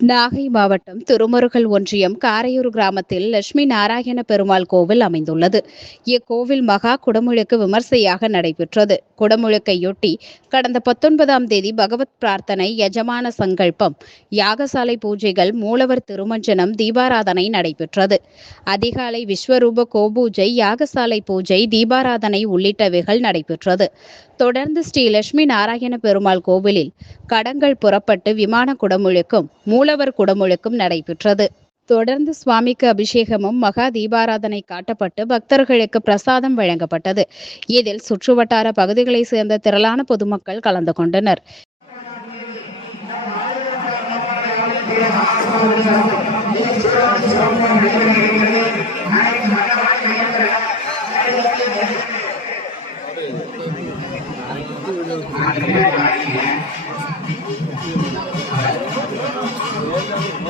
நாகை மாவட்டம் திருமருகல் ஒன்றியம் காரையூர் கிராமத்தில் லட்சுமி நாராயண பெருமாள் கோவில் அமைந்துள்ளது. இக்கோவில் மகா குடமுழுக்கு விமர்சையாக நடைபெற்றது. குடமுழுக்கையொட்டி கடந்த 19ஆம் தேதி பகவத் பிரார்த்தனை, யஜமான சங்கல்பம், யாகசாலை பூஜைகள், மூலவர் திருமஞ்சனம், தீபாராதனை நடைபெற்றது. அதிகாலை விஸ்வரூப கோபூஜை, யாகசாலை பூஜை, தீபாராதனை உள்ளிட்டவைகள் நடைபெற்றது. தொடர்ந்து ஸ்ரீ லட்சுமி நாராயண பெருமாள் கோவிலில் கடங்கள் புறப்பட்டு விமான குடமுழுக்கும், மூலவர் குடமுழுக்கும் நடைபெற்றது. தொடர்ந்து சுவாமிக்கு அபிஷேகமும், மகா தீபாராதனை காட்டப்பட்டு பக்தர்களுக்கு பிரசாதம் வழங்கப்பட்டது. இதில் சுற்றுவட்டார பகுதிகளைச் சேர்ந்த திரளான பொதுமக்கள் கலந்து கொண்டனர்.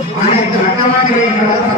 அனைத்து